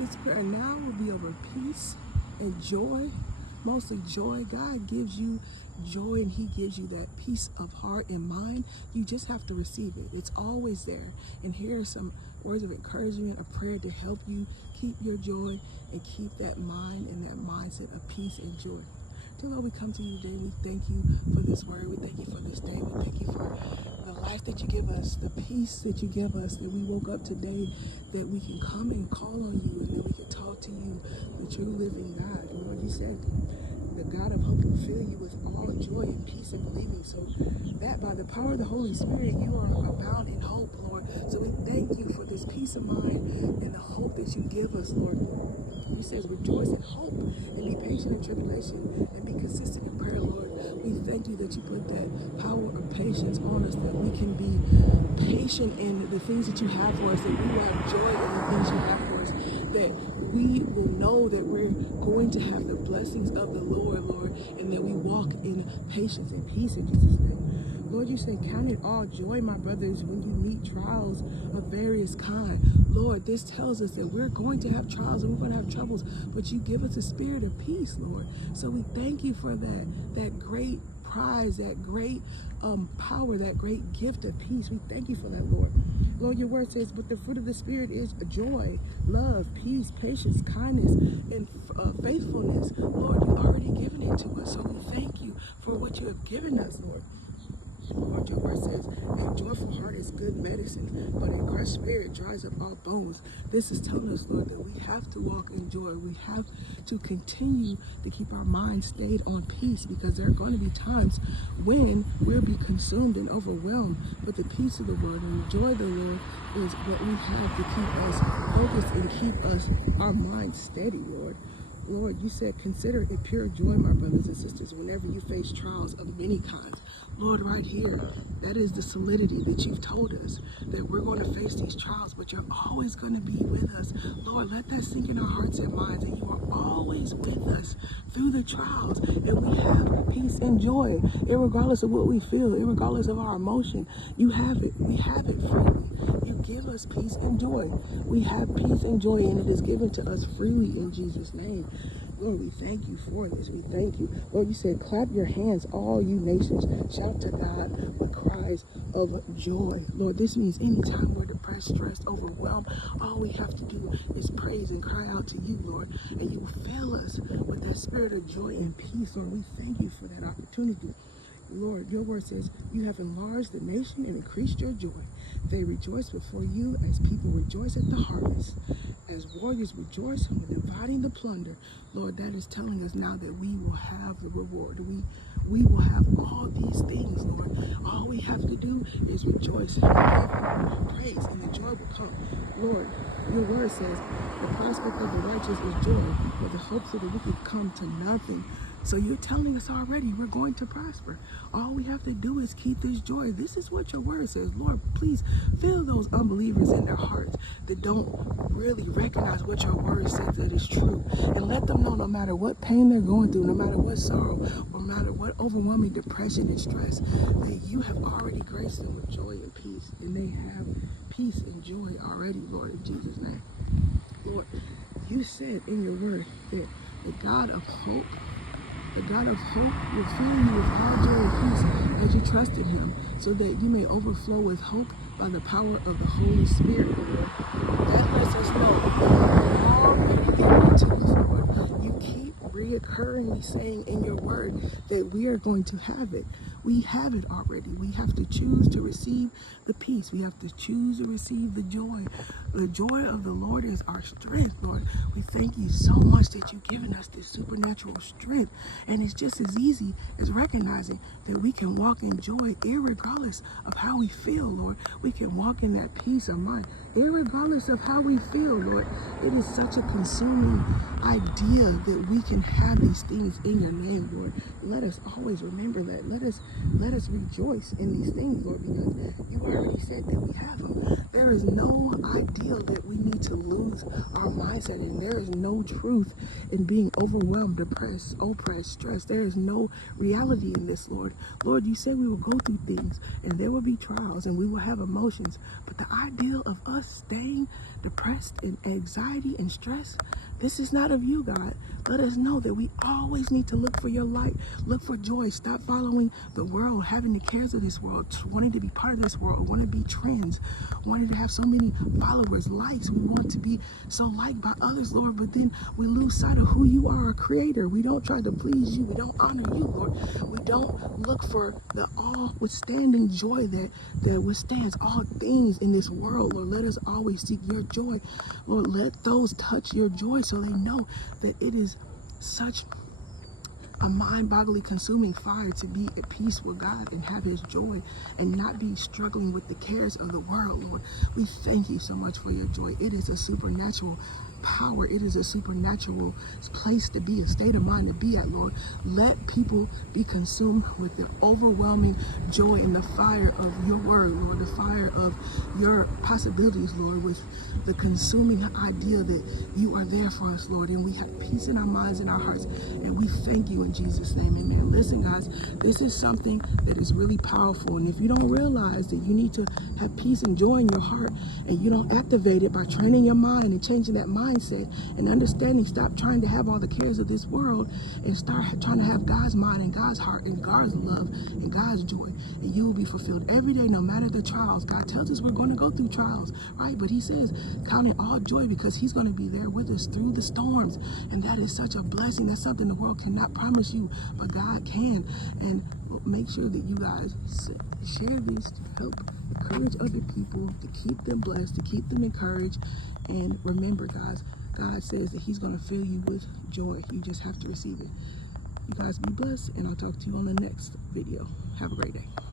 This prayer now will be over peace and joy, mostly joy. God gives you joy and he gives you that peace of heart and mind. You just have to receive it. It's always there. And here are some words of encouragement, a prayer to help you keep your joy and keep that mind and that mindset of peace and joy. Dear Lord, we come to you today. We thank you for this word. We thank you for this day. We thank you for the life that you give us, the peace that you give us, that we woke up today, that we can come and call on you, and that we can talk to you, the true living God. And Lord, you said the God of hope will fill you with all joy and peace and believing. So that by the power of the Holy Spirit, you are abound in hope, Lord. So we thank you for this peace of mind and the hope that you give us, Lord. You says rejoice in hope and be patient in tribulation and be consistent in prayer, Lord. We thank you that you put that power of patience on us, that we can be patient in the things that you have for us, that we will have joy in the things you have for us, that we will know that we're going to have the blessings of the Lord, Lord, and that we walk in patience and peace in Jesus' name. Lord, you say, count it all joy, my brothers, when you meet trials of various kind. Lord, this tells us that we're going to have trials and we're going to have troubles, but you give us a spirit of peace, Lord. So we thank you for that great prize, that great power, that great gift of peace. We thank you for that, Lord. Lord, your word says, but the fruit of the Spirit is joy, love, peace, patience, kindness, and faithfulness. Lord, you've already given it to us, so we thank you for what you have given us, Lord. Lord, your word says, a joyful heart is good medicine, but a crushed spirit dries up all bones. This is telling us, Lord, that we have to walk in joy. We have to continue to keep our minds stayed on peace, because there are going to be times when we'll be consumed and overwhelmed. But the peace of the Lord and the joy of the Lord is what we have to keep us focused and keep us, our minds steady, Lord. Lord, you said, consider it pure joy, my brothers and sisters, whenever you face trials of many kinds. Lord, right here, that is the solidity that you've told us, that we're going to face these trials, but you're always going to be with us. Lord, let that sink in our hearts and minds, that you are always with us through the trials, and we have peace and joy, irregardless of what we feel, irregardless of our emotion. You have it. We have it freely. You give us peace and joy. We have peace and joy, and it is given to us freely in Jesus' name. Lord, we thank you for this. We thank you. Lord, you said, clap your hands, all you nations. Shout to God with cries of joy. Lord, this means anytime we're depressed, stressed, overwhelmed, all we have to do is praise and cry out to you, Lord, and you will fill us with that spirit of joy and peace. Lord, we thank you for that opportunity. Lord, your word says, you have enlarged the nation and increased your joy. They rejoice before you as people rejoice at the harvest, as warriors rejoice when dividing the plunder. Lord, that is telling us now that we will have the reward. We will have all these things, Lord. All we have to do is rejoice and give praise, and the joy will come. Lord, your word says, the prospect of the righteous is joy, but the hopes of the wicked come to nothing. So you're telling us already we're going to prosper. All we have to do is keep this joy. This is what your word says. Lord, please fill those unbelievers in their hearts that don't really recognize what your word says that is true. And let them know, no matter what pain they're going through, no matter what sorrow, or no matter what overwhelming depression and stress, that you have already graced them with joy and peace. And they have peace and joy already, Lord, in Jesus' name. Lord, you said in your word that the God of hope will fill you with all joy and peace as you trust in him, so that you may overflow with hope by the power of the Holy Spirit, Lord. That lets us know you're already giving it to us, Lord. You keep reoccurringly saying in your word that we are going to have it. We have it already. We have to choose to receive the peace. We have to choose to receive the joy. The joy of the Lord is our strength, Lord. We thank you so much that you've given us this supernatural strength. And it's just as easy as recognizing that we can walk in joy irregardless of how we feel, Lord. We can walk in that peace of mind irregardless of how we feel, Lord. It is such a consuming idea that we can have these things in your name, Lord. Let us always remember that. Let us rejoice in these things, Lord, because you already said that we have them. There is no ideal that we need to lose our mindset in. There is no truth in being overwhelmed, depressed, oppressed, stressed. There is no reality in this, Lord. Lord, you said we will go through things and there will be trials and we will have emotions. But the ideal of us staying depressed and anxiety and stress, this is not of you, God. Let us know that we always need to look for your light, look for joy. Stop following the world, having the cares of this world, wanting to be part of this world, wanting to be trends, wanting to have so many followers, likes. We want to be so liked by others, Lord, but then we lose sight of who you are, our creator. We don't try to please you. We don't honor you, Lord. We don't look for the all-withstanding joy that withstands all things in this world, Lord. Let us always seek your joy. Lord, let those touch your joy so they know that it is such a mind-boggling consuming fire to be at peace with God and have his joy and not be struggling with the cares of the world, Lord. We thank you so much for your joy. It is a supernatural power. It is a supernatural place to be, a state of mind to be at, Lord. Let people be consumed with the overwhelming joy and the fire of your word, Lord, the fire of your possibilities, Lord, with the consuming idea that you are there for us, Lord, and we have peace in our minds and our hearts, and we thank you in Jesus' name, amen. Listen, guys, this is something that is really powerful, and if you don't realize that you need to have peace and joy in your heart, and you don't activate it by training your mind and changing that mindset and understanding, stop trying to have all the cares of this world and start trying to have God's mind and God's heart and God's love and God's joy, and you will be fulfilled every day, no matter the trials. God tells us we're going to go through trials, right? But he says count it all joy because he's going to be there with us through the storms, and that is such a blessing. That's something the world cannot promise you, but God can. And make sure that you guys share this to help encourage other people, to keep them blessed, to keep them encouraged. And remember, guys, God says that he's going to fill you with joy. You just have to receive it. You guys be blessed, and I'll talk to you on the next video. Have a great day.